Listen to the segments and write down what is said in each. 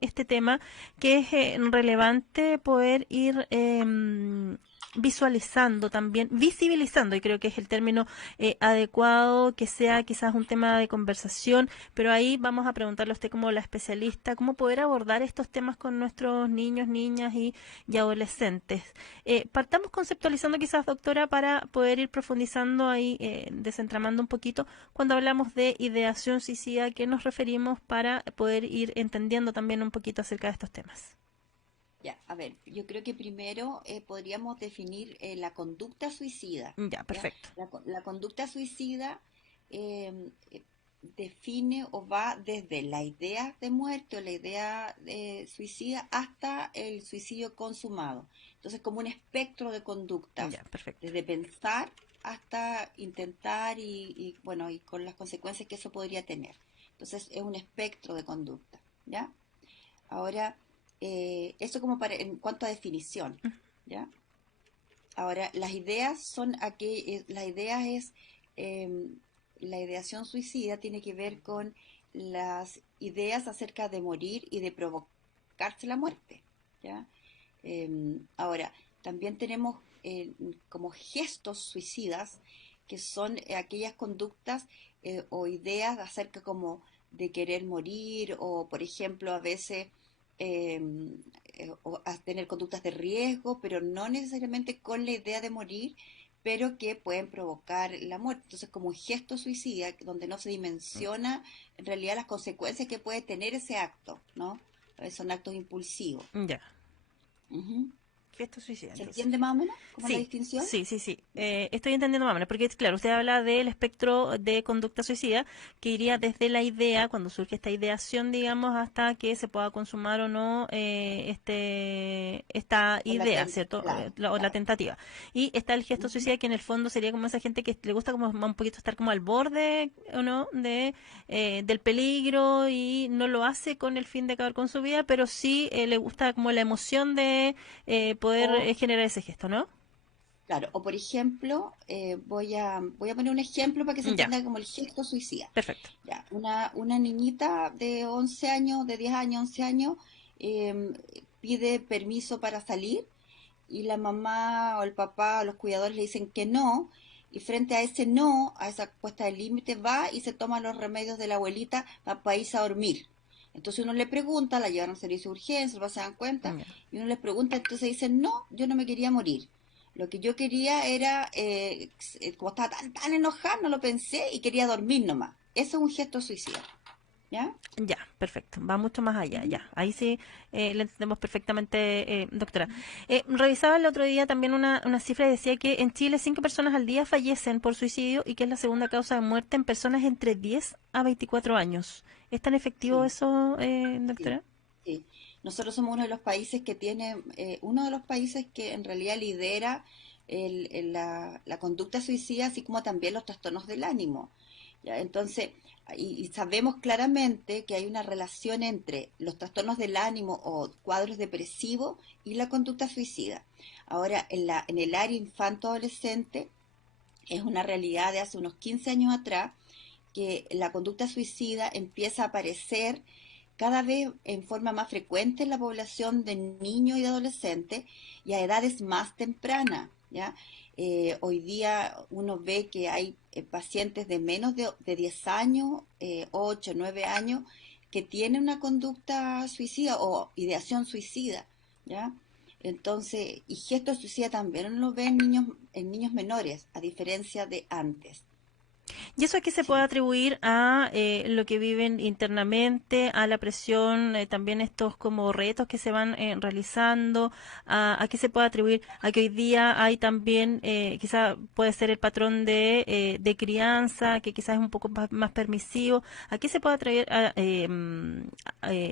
este tema, que es relevante poder ir visualizando también, visibilizando, y creo que es el término adecuado, que sea quizás un tema de conversación, pero ahí vamos a preguntarle a usted como la especialista, cómo poder abordar estos temas con nuestros niños, niñas y adolescentes. Partamos conceptualizando quizás, doctora, para poder ir profundizando ahí, desentramando un poquito, cuando hablamos de ideación suicida, ¿qué nos referimos para poder ir entendiendo también un poquito acerca de estos temas? Ya, a ver, yo creo que primero podríamos definir la conducta suicida, Ya, ¿ya? perfecto. La conducta suicida define o va desde la idea de muerte o la idea suicida hasta el suicidio consumado. Entonces, como un espectro de conductas, Ya, perfecto. desde pensar hasta intentar bueno, y con las consecuencias que eso podría tener. Entonces, es un espectro de conducta, ¿ya? Ahora, eso como para, en cuanto a definición, ¿ya? Ahora, las ideas son las ideas es, la ideación suicida tiene que ver con las ideas acerca de morir y de provocarse la muerte, ¿ya? Ahora, también tenemos como gestos suicidas, que son aquellas conductas o ideas acerca como de querer morir o, por ejemplo, a veces eh, o a tener conductas de riesgo, pero no necesariamente con la idea de morir, pero que pueden provocar la muerte. Entonces, como un gesto suicida, donde no se dimensiona en realidad las consecuencias que puede tener ese acto, ¿no? Son actos impulsivos. Ya. Ujú. Gesto suicida, ¿Se entonces. entiende más o menos como la Sí, distinción? sí, sí, sí. Ya. Estoy entendiendo más o menos, porque claro, usted habla del espectro de conducta suicida, que iría desde la idea, cuando surge esta ideación, digamos, hasta que se pueda consumar o no esta O idea, ¿cierto? claro, O la claro. tentativa. Y está el gesto Ujú. suicida, que en el fondo sería como esa gente que le gusta como un poquito estar como al borde, ¿o no? Del peligro y no lo hace con el fin de acabar con su vida, pero sí le gusta como la emoción de poder O, generar ese gesto, ¿no? claro, o por ejemplo, voy a poner un ejemplo para que se Ya, entienda como el gesto suicida. perfecto. Ya, una niñita de 11 años, de 10 años, 11 años, em, pide permiso para salir y la mamá o el papá o los cuidadores le dicen que no, y frente a ese no, a esa puesta de límite, va y se toma los remedios de la abuelita para irse a dormir. Entonces uno le pregunta, la llevan a un servicio de urgencia, no se dan cuenta, Ya. y uno les pregunta, entonces dicen, no, yo no me quería morir. Lo que yo quería era, como estaba tan enojada, no lo pensé y quería dormir nomás. Eso es un gesto suicida, ¿ya? Ya, perfecto. Va mucho más allá, Ujú. ya. Ahí sí le entendemos perfectamente, doctora. Revisaba el otro día también una cifra y decía que en Chile 5 personas al día fallecen por suicidio y que es la segunda causa de muerte en personas entre 10 a 24 años. ¿Es tan efectivo Sí, eso, sí, doctora? sí. Nosotros somos uno de los países que tiene, uno de los países que en realidad lidera la conducta suicida, así como también los trastornos del ánimo. ¿Ya? Entonces, y sabemos claramente que hay una relación entre los trastornos del ánimo o cuadros depresivos y la conducta suicida. Ahora, en el área infanto-adolescente, es una realidad de hace unos 15 años atrás que la conducta suicida empieza a aparecer cada vez en forma más frecuente en la población de niños y de adolescentes y a edades más tempranas, ¿ya? Hoy día uno ve que hay pacientes de menos de 10 años, 8, 9 años, que tienen una conducta suicida o ideación suicida, ¿ya? Entonces, y gestos suicida también uno lo ve en niños menores, a diferencia de antes. ¿Y eso a qué se puede Sí. atribuir a lo que viven internamente, a la presión, también estos como retos que se van realizando? A qué se puede atribuir? A que hoy día hay también, quizá puede ser el patrón de crianza, que quizás es un poco más permisivo. ¿A qué se puede atribuir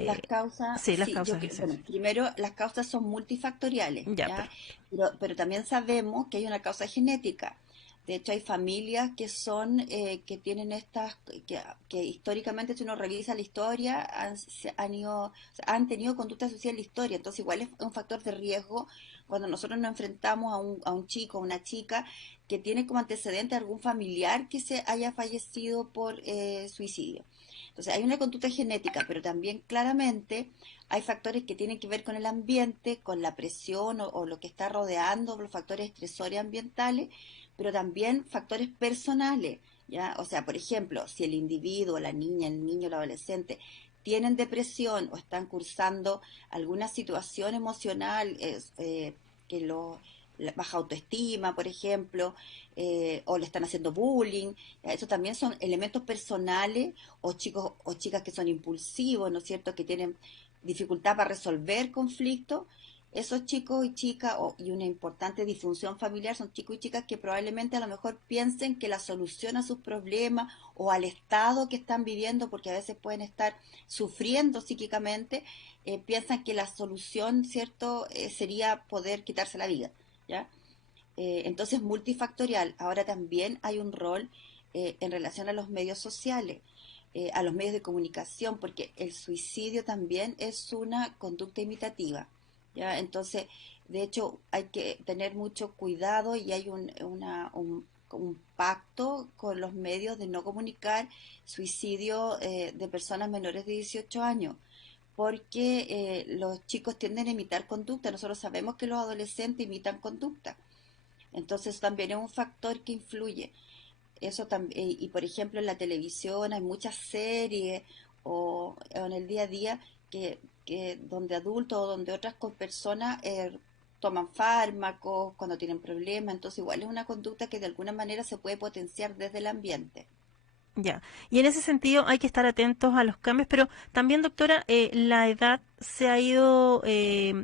Las causas, sí, las sí, causas? Eso. bueno, primero las causas son multifactoriales, Ya, ¿ya? perfecto. Pero también sabemos que hay una causa genética. De hecho, hay familias que son, que tienen que históricamente, si uno revisa la historia, han ido, o sea, han tenido conducta social en la historia. Entonces, igual es un factor de riesgo cuando nosotros nos enfrentamos a un chico o una chica que tiene como antecedente algún familiar que se haya fallecido por suicidio. Entonces hay una conducta genética, pero también claramente hay factores que tienen que ver con el ambiente, con la presión o lo que está rodeando, los factores estresores ambientales, pero también factores personales, ¿ya? O sea, por ejemplo, si el individuo, la niña, el niño, el adolescente tienen depresión o están cursando alguna situación emocional que la baja autoestima, por ejemplo, o le están haciendo bullying, eso también son elementos personales, o chicos o chicas que son impulsivos, ¿no es cierto?, que tienen dificultad para resolver conflictos. Esos chicos y chicas, y una importante disfunción familiar, son chicos y chicas que probablemente a lo mejor piensen que la solución a sus problemas o al estado que están viviendo, porque a veces pueden estar sufriendo psíquicamente, piensan que la solución, ¿cierto?, sería poder quitarse la vida, ¿ya? Entonces, multifactorial. Ahora también hay un rol en relación a los medios sociales, a los medios de comunicación, porque el suicidio también es una conducta imitativa, ¿ya? Entonces, de hecho, hay que tener mucho cuidado y hay un pacto con los medios de no comunicar suicidio de personas menores de 18 años, porque los chicos tienden a imitar conducta. Nosotros sabemos que los adolescentes imitan conducta. Entonces también es un factor que influye. Eso también, y por ejemplo en la televisión hay muchas series o en el día a día que donde adultos o donde otras personas toman fármacos cuando tienen problemas, entonces igual es una conducta que de alguna manera se puede potenciar desde el ambiente. Ya, y en ese sentido hay que estar atentos a los cambios, pero también, doctora, la edad se ha ido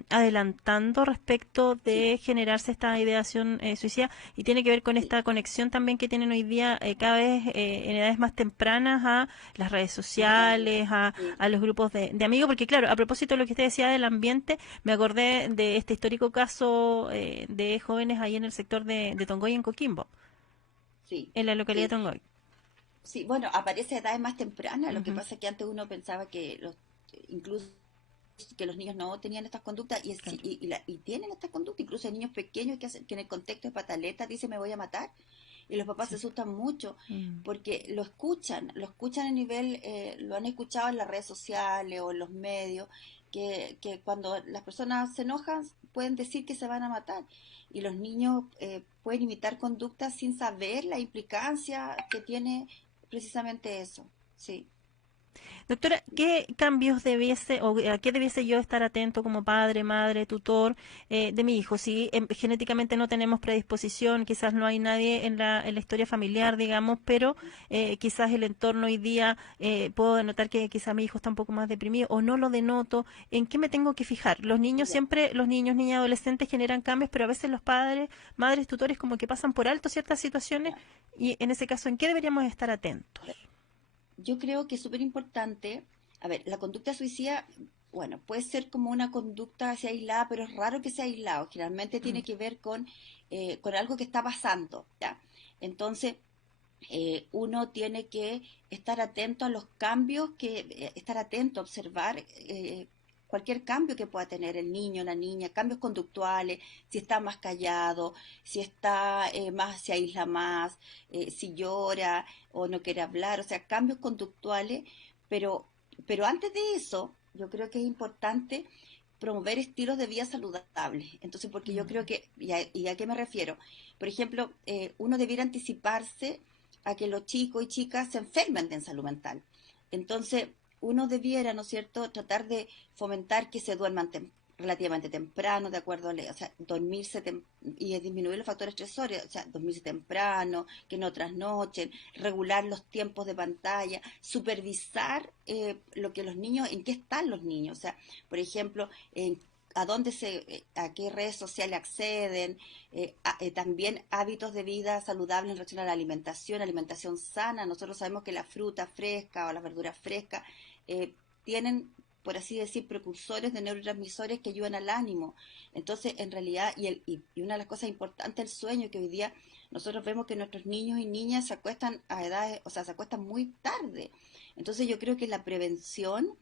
adelantando respecto Sí, de generarse esta ideación suicida y tiene que ver con sí, esta conexión también que tienen hoy día cada vez en edades más tempranas a las redes más rápido. sociales, Sí, a los grupos de amigos, porque claro, a propósito de lo que usted decía del ambiente, me acordé de este histórico caso de jóvenes ahí en el sector de Tongoy, en Coquimbo, sí, en la localidad de sí. Tongoy. Sí, bueno, aparece a edades más tempranas. Lo que Ujú, pasa es que antes uno pensaba que incluso que los niños no tenían estas conductas claro. y tienen estas conductas. Incluso hay niños pequeños que en el contexto de pataletas dicen me voy a matar y los papás se Sí. asustan mucho Mm. porque lo escuchan a nivel, lo han escuchado en las redes sociales o en los medios, que cuando las personas se enojan pueden decir que se van a matar y los niños pueden imitar conductas sin saber la implicancia que tiene precisamente eso. Sí. Doctora, ¿qué cambios debiese o a qué debiese yo estar atento como padre, madre, tutor de mi hijo? Si genéticamente no tenemos predisposición, quizás no hay nadie en la historia familiar, digamos, pero quizás el entorno hoy día puedo denotar que quizás mi hijo está un poco más deprimido o no lo denoto. ¿En qué me tengo que fijar? Los niños Ya. siempre, los niños, niñas, adolescentes generan cambios, pero a veces los padres, madres, tutores como que pasan por alto ciertas situaciones Ya. y en ese caso, ¿en qué deberíamos estar A ver, atentos? yo creo que es súper importante. A ver, la conducta suicida, bueno, puede ser como una conducta así aislada, pero es raro que sea aislado. Generalmente Mm, tiene que ver con algo que está pasando, ¿ya? Entonces, uno tiene que estar atento a los cambios, estar atento a observar cualquier cambio que pueda tener el niño, la niña, cambios conductuales, si está más callado, si está más, se aísla más, si llora o no quiere hablar, o sea, cambios conductuales, pero, pero antes de eso, yo creo que es importante promover estilos de vida saludables. Entonces, porque yo creo mm. que, y a qué me refiero? Por ejemplo, uno debiera anticiparse a que los chicos y chicas se enfermen de salud mental. Entonces, uno debiera, ¿no es cierto?, tratar de fomentar que se duerman relativamente temprano, de acuerdo a o sea, y disminuir los factores estresores, o sea, dormirse temprano, que no trasnochen, regular los tiempos de pantalla, supervisar lo que los niños, en qué están los niños, o sea, por ejemplo, a qué redes sociales acceden, también hábitos de vida saludables en relación a la alimentación, alimentación sana. Nosotros sabemos que la fruta fresca o las verduras frescas tienen, por así decir, precursores de neurotransmisores que ayudan al ánimo. Entonces, en realidad, y una de las cosas importantes, el sueño, que hoy día nosotros vemos que nuestros niños y niñas se acuestan a edades, o sea, se acuestan muy tarde. Entonces, yo creo que la prevención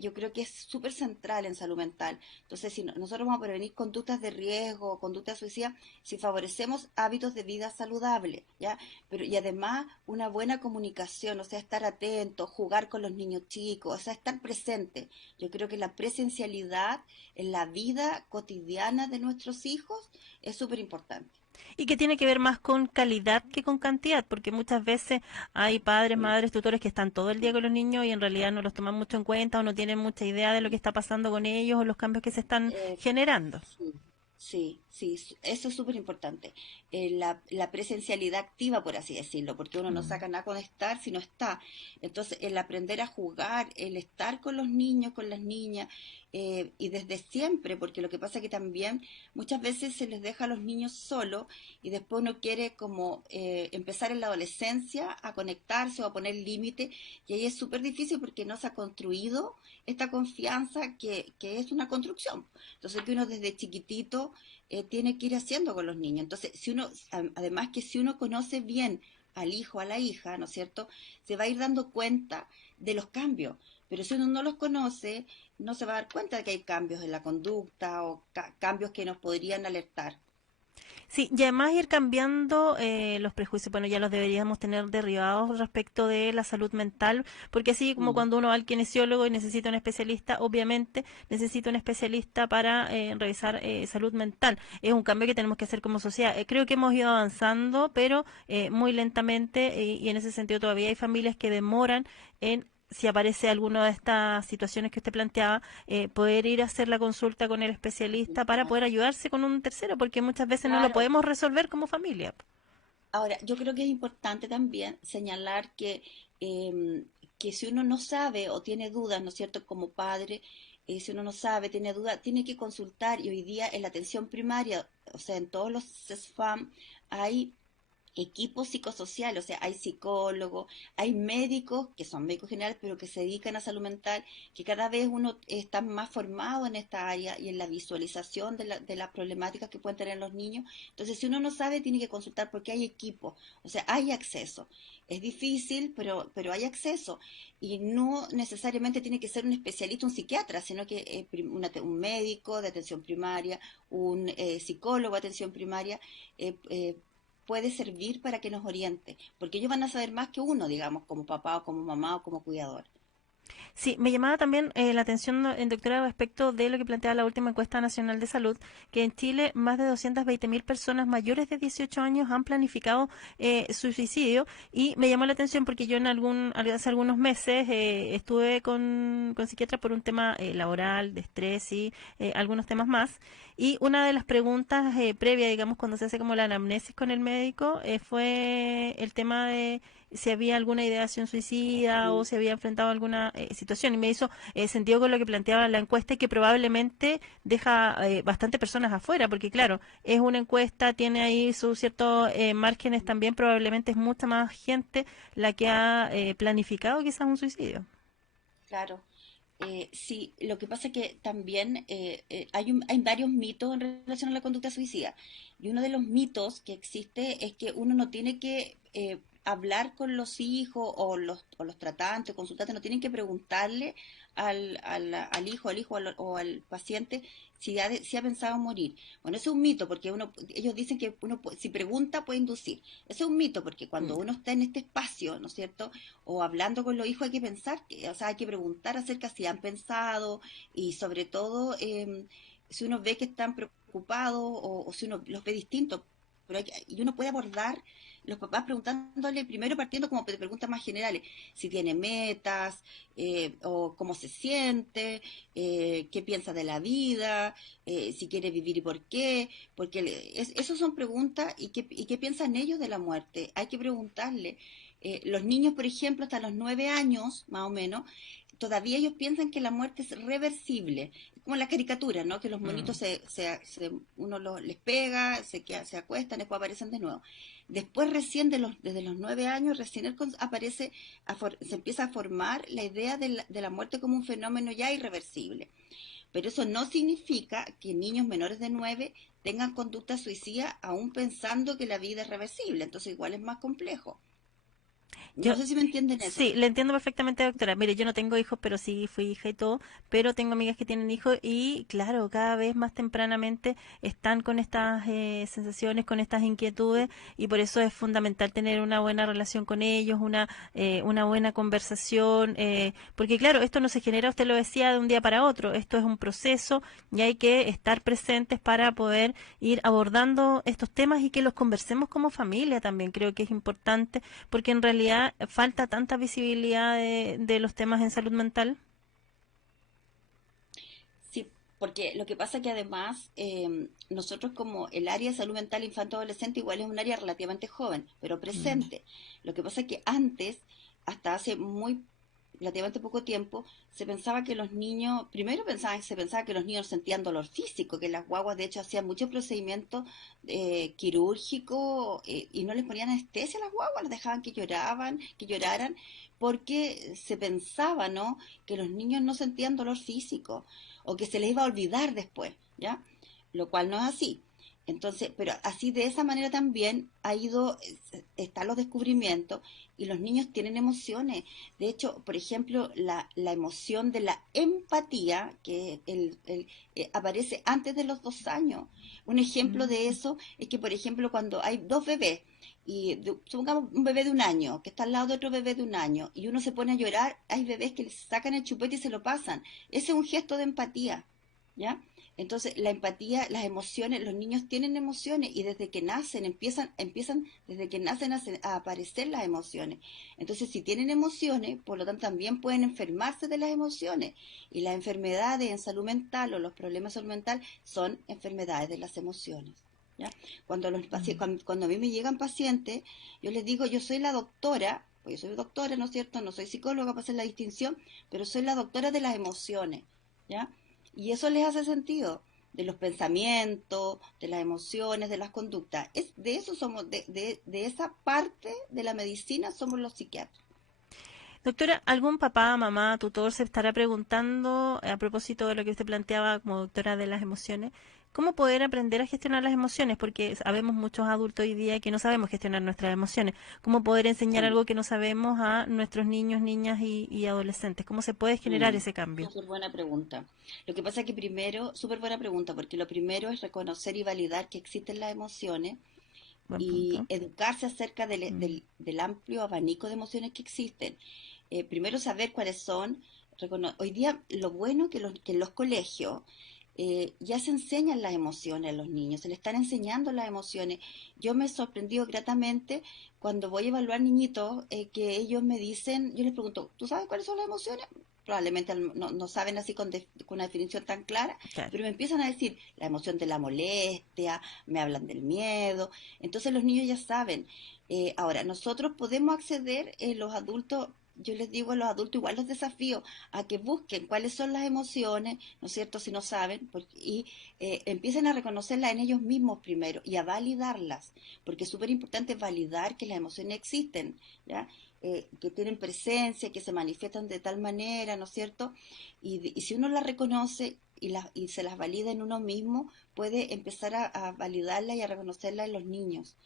yo creo que es súper central en salud mental. Entonces, si nosotros vamos a prevenir conductas de riesgo, conductas suicidas, si favorecemos hábitos de vida saludable, ¿ya? Pero, y además una buena comunicación, o sea, estar atento, jugar con los niños chicos, o sea, estar presente. Yo creo que la presencialidad en la vida cotidiana de nuestros hijos es súper importante. Y que tiene que ver más con calidad que con cantidad, porque muchas veces hay padres, Sí, madres, tutores que están todo el día con los niños y en realidad no los toman mucho en cuenta o no tienen mucha idea de lo que está pasando con ellos o los cambios que se están eh, generando. sí, sí, sí, eso es súper importante. La presencialidad activa, por así decirlo, porque uno no Mm. saca nada con estar si no está. Entonces, el aprender a jugar, el estar con los niños, con las niñas, y desde siempre, porque lo que pasa es que también muchas veces se les deja a los niños solos y después uno quiere como empezar en la adolescencia a conectarse o a poner límite, y ahí es súper difícil porque no se ha construido esta confianza que es una construcción. Entonces que uno desde chiquitito tiene que ir haciendo con los niños. Entonces, si uno, además que si uno conoce bien al hijo, a la hija, ¿no es cierto? Se va a ir dando cuenta de los cambios. Pero si uno no los conoce, no se va a dar cuenta de que hay cambios en la conducta o cambios que nos podrían alertar. Sí, y además ir cambiando los prejuicios, bueno, ya los deberíamos tener derribados respecto de la salud mental, porque así como Mm, cuando uno va al kinesiólogo y necesita un especialista, obviamente necesita un especialista para revisar salud mental. Es un cambio que tenemos que hacer como sociedad. Creo que hemos ido avanzando, pero muy lentamente y en ese sentido todavía hay familias que demoran en si aparece alguna de estas situaciones que usted planteaba, poder ir a hacer la consulta con el especialista para poder claro. ayudarse con un tercero, porque muchas veces no lo Claro. podemos resolver como familia. Ahora, yo creo que es importante también señalar que si uno no sabe o tiene dudas, ¿no es cierto?, como padre, si uno no sabe, tiene dudas, tiene que consultar y hoy día en la atención primaria, o sea, en todos los SESFAM hay equipo psicosocial, o sea, hay psicólogos, hay médicos que son médicos generales, pero que se dedican a salud mental, que cada vez uno está más formado en esta área y en la visualización de las problemáticas que pueden tener los niños. Entonces, si uno no sabe, tiene que consultar porque hay equipo, o sea, hay acceso. Es difícil, pero hay acceso. Y no necesariamente tiene que ser un especialista, un psiquiatra, sino que un médico de atención primaria, un psicólogo de atención primaria, eh, eh, puede servir para que nos oriente, porque ellos van a saber más que uno, digamos, como papá o como mamá o como cuidador. Sí, me llamaba también la atención, doctora, respecto de lo que planteaba la última encuesta nacional de salud, que en Chile más de 220.000 personas mayores de 18 años han planificado su suicidio y me llamó la atención porque yo hace algunos meses estuve con psiquiatra por un tema laboral, de estrés y algunos temas más. Y una de las preguntas previas, digamos, cuando se hace como la anamnesis con el médico, fue el tema de si había alguna ideación suicida o Mm. si había enfrentado alguna situación. Y me hizo sentido con lo que planteaba la encuesta y que probablemente deja bastante personas afuera, porque claro, es una encuesta, tiene ahí sus ciertos márgenes también, probablemente es mucha más gente la que ha planificado quizás un suicidio. Claro. Sí, lo que pasa es que también hay varios mitos en relación a la conducta suicida. Y uno de los mitos que existe es que uno no tiene que hablar con los hijos o los tratantes, consultantes, no tienen que preguntarle al hijo, o al paciente si ha pensado morir. Bueno, eso es un mito porque ellos dicen que si pregunta puede inducir. Eso es un mito porque cuando uno está en este espacio, ¿no es cierto? O hablando con los hijos hay que pensar, o sea, hay que preguntar acerca si han pensado y sobre todo si uno ve que están preocupados o si uno los ve distintos. Y uno puede abordar los papás preguntándole, primero partiendo como de preguntas más generales, si tiene metas, o cómo se siente, qué piensa de la vida, si quiere vivir y por qué, porque esas son preguntas y qué piensan ellos de la muerte. Hay que preguntarle. Los niños, por ejemplo, hasta los 9 años, más o menos, todavía ellos piensan que la muerte es reversible. Como en las caricaturas, ¿no? Que los monitos Mm. uno les pega, se acuestan, después aparecen de nuevo. Después recién desde los 9 años, recién se empieza a formar la idea de la muerte como un fenómeno ya irreversible. Pero eso no significa que niños menores de 9 tengan conducta suicida aún pensando que la vida es reversible. Entonces igual es más complejo. No Yo sé si me entienden eso. sí, le entiendo perfectamente, doctora. Mire, yo no tengo hijos, pero sí fui hija y todo, pero tengo amigas que tienen hijos y claro, cada vez más tempranamente están con estas sensaciones, con estas inquietudes y por eso es fundamental tener una buena relación con ellos, una buena conversación, porque claro, esto no se genera, usted lo decía, de un día para otro, esto es un proceso y hay que estar presentes para poder ir abordando estos temas y que los conversemos como familia también, creo que es importante porque en realidad falta tanta visibilidad de los temas en salud mental. Sí, porque lo que pasa que además nosotros como el área de salud mental infanto-adolescente igual es un área relativamente joven, pero Mm. presente. Lo que pasa es que antes, hasta hace muy relativamente poco tiempo, se pensaba que los niños, primero se pensaba que los niños sentían dolor físico, que las guaguas de hecho hacían muchos procedimientos quirúrgicos y no les ponían anestesia a las guaguas, las dejaban que lloraran, porque se pensaba, ¿no?, que los niños no sentían dolor físico o que se les iba a olvidar después, ¿ya? Lo cual no es así. Entonces, pero así de esa manera también están los descubrimientos y los niños tienen emociones. De hecho, por ejemplo, la emoción de la empatía, que aparece antes de los 2 años. Un ejemplo de Mm. eso es que, por ejemplo, cuando hay dos bebés, supongamos un bebé de 1 año que está al lado de otro bebé de 1 año y uno se pone a llorar, hay bebés que le sacan el chupete y se lo pasan. Ese es un gesto de empatía, ¿ya? Entonces, la empatía, las emociones, los niños tienen emociones y desde que nacen, desde que nacen a aparecer las emociones. Entonces, si tienen emociones, por lo tanto, también pueden enfermarse de las emociones. Y las enfermedades en salud mental o los problemas de salud mental son enfermedades de las emociones. ¿Ya? Mm. Cuando a mí me llegan pacientes, yo les digo, yo soy la doctora, pues yo soy doctora, ¿no es cierto? No soy psicóloga para hacer la distinción, pero soy la doctora de las emociones, ¿ya? Y eso les hace sentido, de los pensamientos, de las emociones, de las conductas. De eso somos, de esa parte de la medicina somos los psiquiatras. Doctora, ¿algún papá, mamá, tutor se estará preguntando a propósito de lo que usted planteaba como doctora de las emociones? ¿Cómo poder aprender a gestionar las emociones? Porque sabemos muchos adultos hoy día que no sabemos gestionar nuestras emociones. ¿Cómo poder enseñar Sí. algo que no sabemos a nuestros niños, niñas y adolescentes? ¿Cómo se puede generar ese cambio? Súper buena pregunta. Lo que pasa es que primero, súper buena pregunta, porque lo primero es reconocer y validar que existen las emociones Buen y punto. educarse acerca Mm. del amplio abanico de emociones que existen. Primero saber cuáles son. Hoy día lo bueno que en los colegios ya se enseñan las emociones a los niños, se les están enseñando las emociones. Yo me he sorprendido gratamente cuando voy a evaluar niñitos que ellos me dicen, yo les pregunto, ¿tú sabes cuáles son las emociones? Probablemente no saben así con una definición tan clara, Claro. pero me empiezan a decir la emoción de la molestia, me hablan del miedo, entonces los niños ya saben. Ahora, nosotros podemos acceder, los adultos, yo les digo a los adultos, igual los desafío a que busquen cuáles son las emociones, ¿no es cierto?, si no saben, y empiecen a reconocerlas en ellos mismos primero y a validarlas, porque es súper importante validar que las emociones existen, ¿ya? Que tienen presencia, que se manifiestan de tal manera, ¿no es cierto? Y si uno las reconoce y se las valida en uno mismo, puede empezar a validarlas y a reconocerlas en los niños.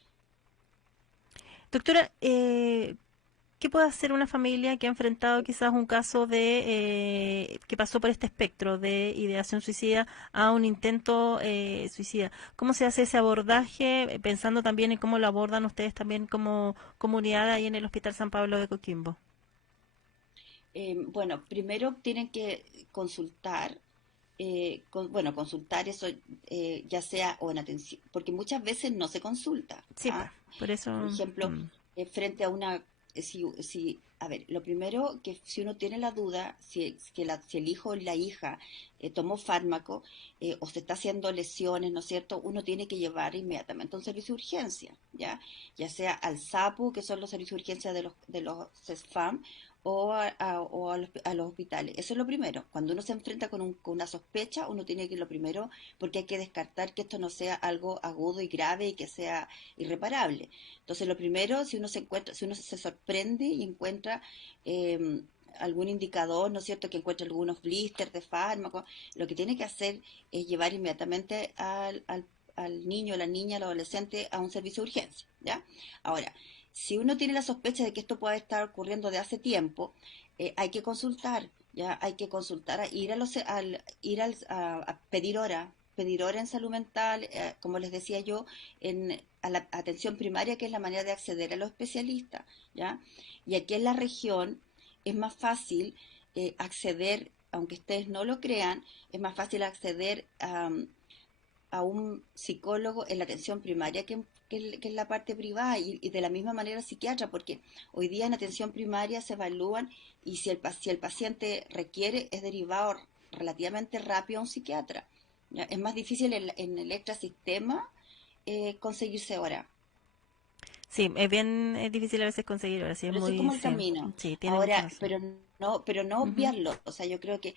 Doctora, ¿qué puede hacer una familia que ha enfrentado quizás un caso de que pasó por este espectro de ideación suicida a un intento suicida? ¿Cómo se hace ese abordaje, pensando también en cómo lo abordan ustedes también como comunidad ahí en el Hospital San Pablo de Coquimbo? Bueno, primero tienen que consultar, bueno, consultar eso ya sea o en atención, porque muchas veces no se consulta, Sí, pues, ¿ah? por eso. Por ejemplo, frente a a ver, lo primero que si uno tiene la duda, si el hijo o la hija tomó fármaco o se está haciendo lesiones, ¿no es cierto? Uno tiene que llevar inmediatamente a un servicio de urgencia, ¿ya? Ya sea al SAPU, que son los servicios de urgencia de los CESFAM, a los hospitales. Eso es lo primero. Cuando uno se enfrenta con una sospecha, uno tiene que ir lo primero, porque hay que descartar que esto no sea algo agudo y grave y que sea irreparable. Entonces, lo primero, si uno se sorprende y encuentra algún indicador, ¿no es cierto?, que encuentre algunos blisters de fármacos, lo que tiene que hacer es llevar inmediatamente al niño, a la niña, al adolescente a un servicio de urgencia, ¿ya? Ahora, si uno tiene la sospecha de que esto puede estar ocurriendo de hace tiempo, hay que consultar, ya hay que consultar, a pedir hora en salud mental, como les decía yo, a la atención primaria, que es la manera de acceder a los especialistas, ¿ya? Y aquí en la región es más fácil acceder, aunque ustedes no lo crean, es más fácil acceder a un psicólogo en la atención primaria que en la parte privada y de la misma manera psiquiatra, porque hoy día en atención primaria se evalúan y si el paciente requiere es derivado relativamente rápido a un psiquiatra. ¿Ya? Es más difícil en el extrasistema conseguirse hora. Sí, es bien difícil a veces conseguir ahora, sí, es Pero ese es muy, como el sí, camino. sí, tiene mucha Ahora, razón. pero no Ujú. obviarlo. O sea, yo creo que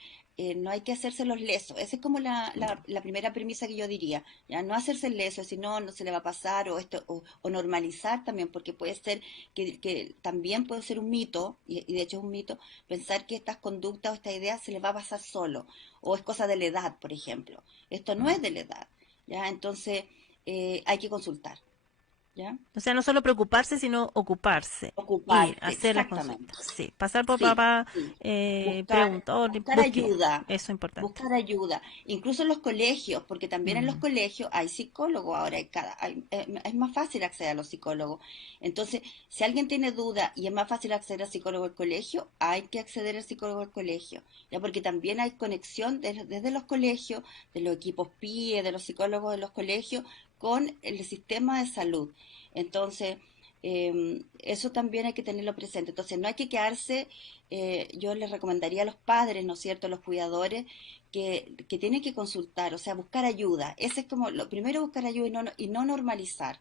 no hay que hacerse los lesos. Esa es como la primera premisa que yo diría. Ya no hacerse el leso, si no, no se le va a pasar, o normalizar también, porque puede ser que también puede ser un mito, y de hecho es un mito, pensar que estas conductas o estas ideas se les va a pasar solo, o es cosa de la edad, por ejemplo. Esto no es de la edad. ¿Ya? Entonces, hay que consultar. ¿Ya? O sea, no solo preocuparse, sino ocuparse. Ir, Ocuparse, hacer las exactamente. consultas. Sí, pasar por Sí, papá, sí. preguntar, Buscar busque. ayuda, Eso es importante. buscar ayuda. Incluso en los colegios, porque también en los Mm, colegios hay psicólogos ahora, es más fácil acceder a los psicólogos. Entonces, si alguien tiene duda y es más fácil acceder al psicólogo del colegio, hay que acceder al psicólogo del colegio, ya porque también hay conexión desde los colegios, de los equipos PIE, de los psicólogos de los colegios, con el sistema de salud. Entonces, eso también hay que tenerlo presente. Entonces, no hay que quedarse, yo les recomendaría a los padres, ¿no es cierto?, a los cuidadores, que tienen que consultar, o sea, buscar ayuda. Ese es como lo primero, buscar ayuda y no normalizar.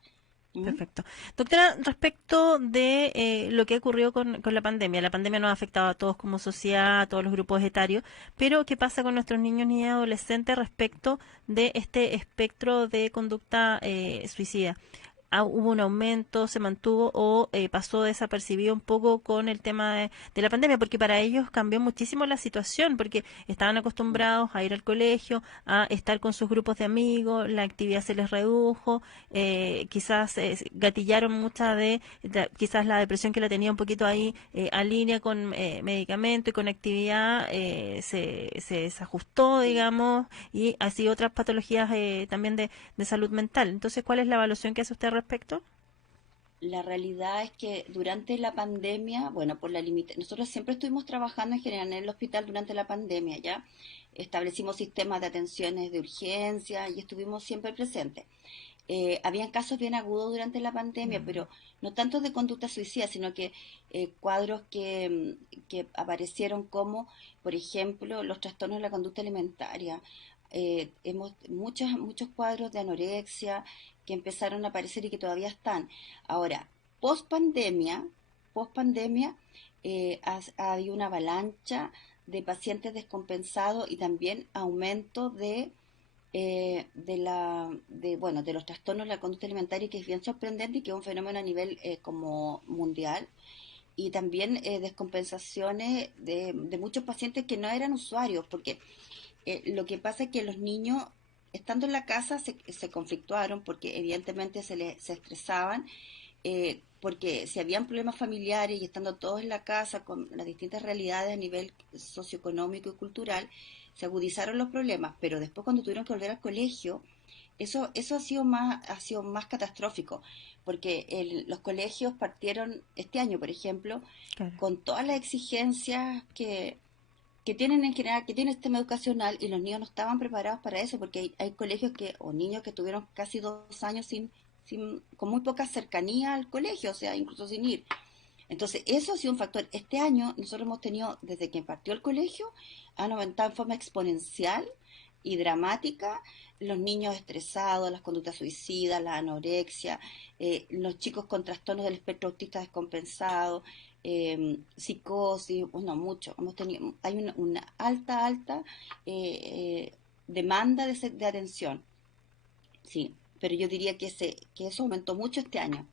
¿Mm? perfecto. Doctora, respecto de lo que ocurrió con la pandemia nos ha afectado a todos como sociedad, a todos los grupos etarios, pero ¿qué pasa con nuestros niños, niñas y adolescentes respecto de este espectro de conducta suicida? Hubo un aumento, se mantuvo o pasó desapercibido un poco con el tema de la pandemia, porque para ellos cambió muchísimo la situación, porque estaban acostumbrados a ir al colegio, a estar con sus grupos de amigos, la actividad se les redujo, quizás gatillaron mucha quizás la depresión que la tenía un poquito ahí a línea con medicamento y con actividad, se desajustó, digamos, y así otras patologías también de salud mental. Entonces, ¿cuál es la evaluación que hace usted al respecto? La realidad es que durante la pandemia, bueno, nosotros siempre estuvimos trabajando en general en el hospital durante la pandemia, ¿ya? Establecimos sistemas de atenciones de urgencia y estuvimos siempre presentes. Habían casos bien agudos durante la pandemia, Mm. pero no tanto de conducta suicida, sino que cuadros que aparecieron como, por ejemplo, los trastornos de la conducta alimentaria. Muchos cuadros de anorexia que empezaron a aparecer y que todavía están. Ahora, post pandemia, post pandemia, ha habido una avalancha de pacientes descompensados y también aumento bueno, de los trastornos de la conducta alimentaria, que es bien sorprendente y que es un fenómeno a nivel como mundial, y también descompensaciones de muchos pacientes que no eran usuarios, porque lo que pasa es que los niños, estando en la casa, se conflictuaron porque evidentemente se estresaban, porque si habían problemas familiares y estando todos en la casa con las distintas realidades a nivel socioeconómico y cultural, se agudizaron los problemas, pero después cuando tuvieron que volver al colegio, eso ha sido más catastrófico, porque los colegios partieron este año, por ejemplo, Claro. con todas las exigencias que tienen en general, que tiene el sistema educacional, y los niños no estaban preparados para eso, porque hay colegios o niños que tuvieron casi 2 años con muy poca cercanía al colegio, o sea, incluso sin ir. Entonces, eso ha sido un factor. Este año nosotros hemos tenido, desde que partió el colegio, han aumentado en forma exponencial y dramática los niños estresados, las conductas suicidas, la anorexia, los chicos con trastornos del espectro autista descompensado, psicosis, bueno, mucho. Hay una alta demanda de atención, sí, pero yo diría que eso aumentó mucho este año.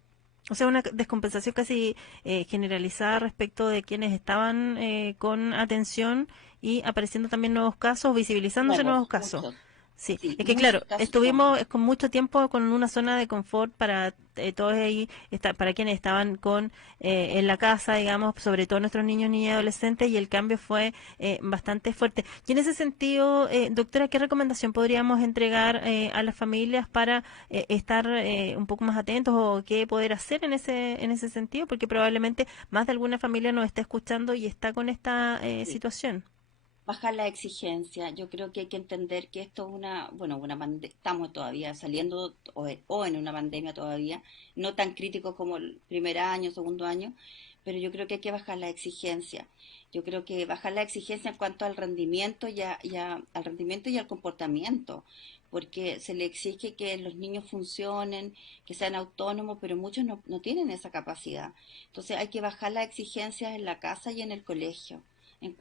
O sea, una descompensación casi generalizada respecto de quienes estaban con atención y apareciendo también nuevos casos, visibilizándose nuevos Nuevos, casos. muchos. Sí, Sí, es que claro, muchos casos son estuvimos así. con mucho tiempo con una zona de confort para todos ahí, para quienes estaban con en la casa, digamos, sobre todo nuestros niños, niñas y adolescentes, y el cambio fue bastante fuerte. Y en ese sentido, doctora, ¿qué recomendación podríamos entregar a las familias para estar un poco más atentos o qué poder hacer en ese sentido? Porque probablemente más de alguna familia nos está escuchando y está con esta Sí. situación. Bajar la exigencia. Yo creo que hay que entender que esto es una, bueno, estamos todavía saliendo o en una pandemia todavía, no tan crítico como el primer año, segundo año, pero yo creo que hay que bajar la exigencia. Yo creo que bajar la exigencia en cuanto al rendimiento al rendimiento y al comportamiento, porque se le exige que los niños funcionen, que sean autónomos, pero muchos no tienen esa capacidad. Entonces hay que bajar las exigencias en la casa y en el colegio. En